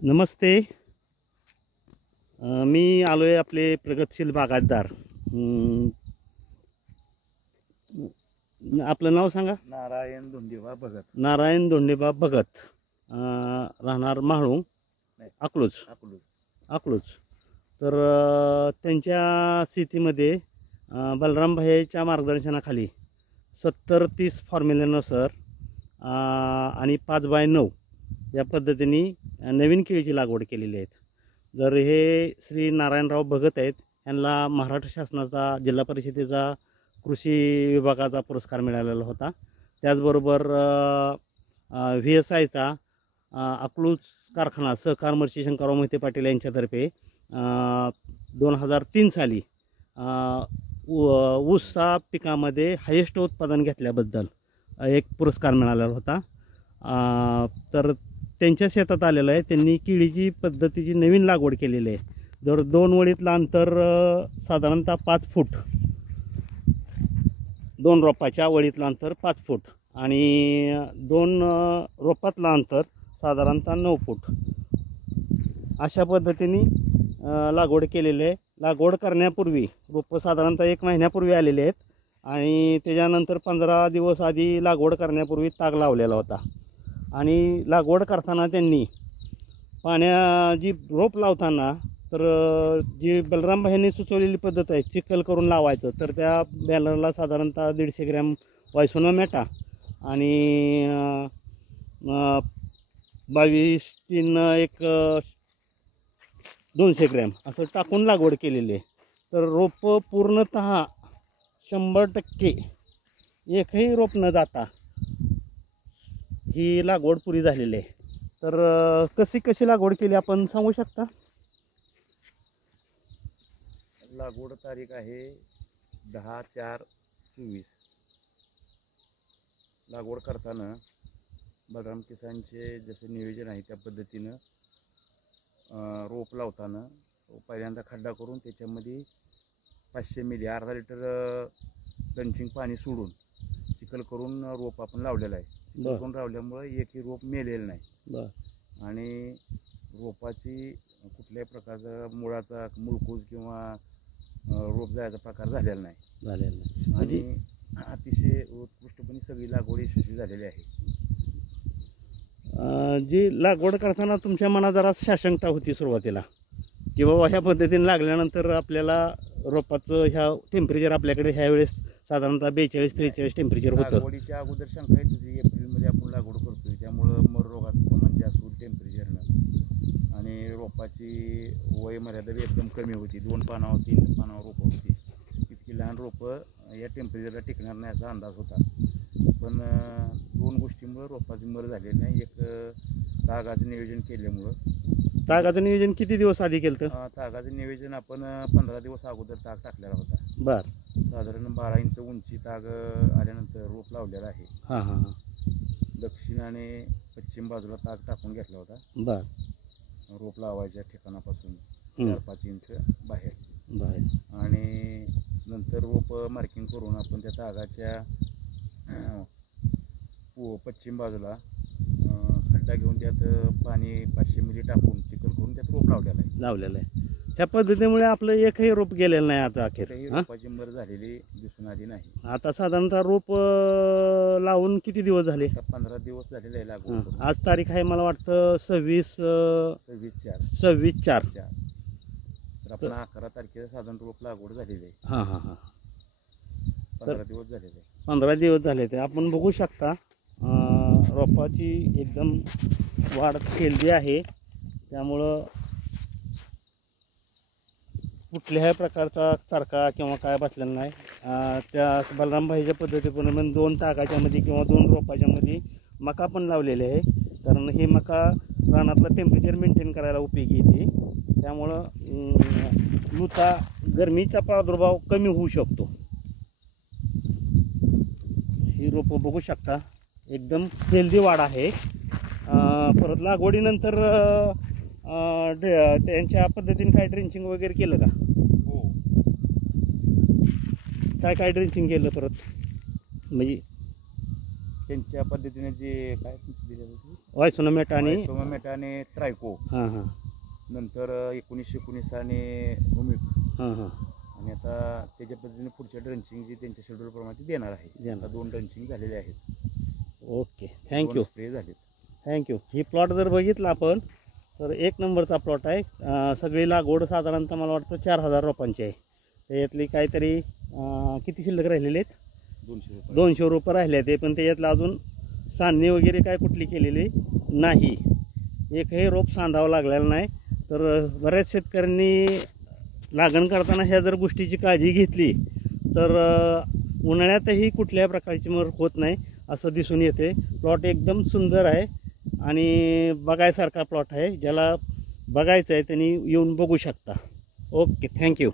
नमस्ते. मी आलो आहे आपले प्रगतशील बागायतदार. आपलं नाव सांगा. नारायण धोंडेबा भगत. नारायण धोंडेबा भगत. राहणार माहळुंग, अकलूज. अकलूज. तर त्यांच्या शेतीमध्ये बलराम भैयाच्या मार्गदर्शनाखाली 70-30 फॉर्म्युल्यानुसार आणि 5x9 या पद्धतीने नवीन केळीची लागवड केलेली आहेत. जर हे श्री नारायणराव भगत आहेत, यांना महाराष्ट्र शासनाचा जिल्हा परिषदेचा कृषी विभागाचा पुरस्कार मिळालेला होता. त्याचबरोबर VSIचा अकलूज कारखाना सहकार महर्षी शंकरराव मोहिते पाटील यांच्यातर्फे 2003 साली ऊस पिकामध्ये हायेस्ट उत्पादन घेतल्याबद्दल एक पुरस्कार मिळालेला होता. तर त्यांच्या शेतात आलेलं आहे. त्यांनी केळीची पद्धतीची नवीन लागवड केलेली आहे. जर 2 ओळीतलं अंतर साधारणतः 5 फूट, 2 रोपाच्या ओळीतलं अंतर 5 फूट आणि 2 रोपातलं अंतर साधारणतः 9 फूट अशा पद्धतीने लागवड केलेली आहे. लागवड करण्यापूर्वी रोपं साधारणतः 1 महिन्यापूर्वी आलेले आहेत आणि त्याच्यानंतर 15 दिवस आधी लागवड करण्यापूर्वी ताग लावलेला होता. आणि लागवड करताना त्यांनी जी रोप लावताना तर जी बलराम भाईंनी सुचवलेली पद्धत आहे, चिखल करून लावायचं. तर त्या बॅनरला साधारणतः 150 ग्रॅम वायसोनोमॅटा आणि 200 ग्रॅम असं टाकून लागवड केलेली आहे. तर रोपं पूर्णतः 100% एकही रोप न जाता ही लागवड पुरी झालेली आहे. तर कशी लागवड केली आपण सांगू शकता? लागवड तारीख आहे 10/4/24. लागवड करताना बलराम किसानचे जसे नियोजन आहे त्या पद्धतीनं रोप लावताना पहिल्यांदा खड्डा करून त्याच्यामध्ये 500 मिली अर्धा लिटर ड्रंचिंग पाणी सोडून चिखल करून रोप आपण लावलेला आहे. करून लावल्यामुळे एकही रोप मेलेलं नाही आणि रोपाची कुठल्याही प्रकारचा मुळाचा मुळकूज किंवा रोप जायचा प्रकार झालेला नाही आणि अतिशय उत्कृष्टपणे सगळी लागवड यशस्वी झालेली आहे. जी लागवड करताना तुमच्या मनात जरा साशंकता होती सुरुवातीला की बाबा ह्या पद्धतीने लागल्यानंतर आपल्याला रोपाचं ह्या टेम्परेचर आपल्याकडे ह्या वेळेस साधारणतः 42-43 टेम्परेचर होतं. लागवडीच्या अगोदर शंका येत होती, एप्रिलमध्ये आपण लागवड करतोय त्यामुळं मर रोगाचं प्रमाण जास्त होईल टेम्परेचरनं आणि रोपाची वय मर्यादा एकदम कमी होती. 2 पानावर 3 पानावर रोपं होती. इतकी लहान रोपं या टेम्परेचरला टिकणार नाही असा अंदाज होता. पण 2 गोष्टींमुळे रोपाची मर झालेली नाही. एक तागाचं नियोजन केल्यामुळं. तागाचं नियोजन किती दिवस आधी केलं? तागाचं नियोजन आपण 15 दिवस अगोदर ताग टाकलेला होता. साधारण 12 इंच उंची ताग आल्यानंतर रोप लावलेला आहे. दक्षिण आणि पश्चिम बाजूला ताग टाकून घेतला होता. रोप लावायच्या ठिकाणापासून 4-5 इंच बाहेर आणि नंतर रोप मार्किंग करून आपण त्या तागाच्या पश्चिम बाजूला खड्डा घेऊन त्यात पाणी 500 मिली टाकून चिखल करून त्यात रोप लावलेला आहे. ह्या पद्धतीमुळे आपलं एकही रोप गेलेलं नाही. आता अखेर रोपाची मर झालेली दिसून आली नाही. आता साधारणतः रोप लावून किती दिवस झाले? 15 दिवस झालेले आहे लागवड. आज तारीख आहे मला वाटतं 26/4. तर आपण 11 तारखेला साधारण रोप लागवड झालेली आहे. 15 दिवस झालेले आहे. 15 दिवस झाले. ते आपण बघू शकता रोपाची एकदम वाढ हेल्दी आहे. त्यामुळं कुठल्याही प्रकारचा चरका किंवा काय बसलेला नाही. त्या बलरामभाईच्या पद्धतीप्रमाणे 2 तागाच्या मध्ये किंवा 2 रोपाच्या मध्ये मका पण लावलेले आहे. कारण ही मका रानातलं टेम्परेचर मेंटेन करायला उपयोगी येते. त्यामुळं गरमीचा प्रादुर्भाव कमी होऊ शकतो. ही रोपं बघू शकता एकदम हेल्दी वाढ आहे. परत लागवडीनंतर त्यांच्या पद्धतीने काय ड्रेंचिंग वगैरे केलं का? हो. काय ड्रेंचिंग केलं परत म्हणजे त्यांच्या पद्धतीने जे काय दिले होते वायसोनोमेट आणि सोमामेट आणि ट्रायको, हां हां नंतर 1919 आणि भूमिक, हां हां आणि आता त्याच्या पद्धतीने पुढच्या ड्रंचिंग जी त्यांच्या शेड्यूलप्रमाणे ते देणार आहे. देणार. आता 2 ड्रंचिंग झालेले आहेत, ओके थँक्यू स्प्रे झालेत. थँक्यू. ही प्लॉट जर बघितला आपण तर 1 नंबरचा प्लॉट आहे. सगळी लागवड साधारणतः मला वाटतं 4000 रोपांची आहे. त्याच्यातली काहीतरी किती शिल्लक राहिलेले आहेत? 200 रुपये. 200 रोपं राहिले आहेत. पण त्याच्यातलं अजून सांदणी वगैरे काय कुठली केलेली नाही. एकही रोप सांधावं लागलेलं नाही. तर बऱ्याच शेतकऱ्यांनी लागण करताना ह्या जर गोष्टीची काळजी घेतली तर उन्हाळ्यातही कुठल्याही प्रकारची मर होत नाही असं दिसून येते. प्लॉट एकदम सुंदर आहे आणि बघायसारखा प्लॉट आहे. ज्याला बघायचं आहे त्यांनी येऊन बघू शकता. Okay thank you.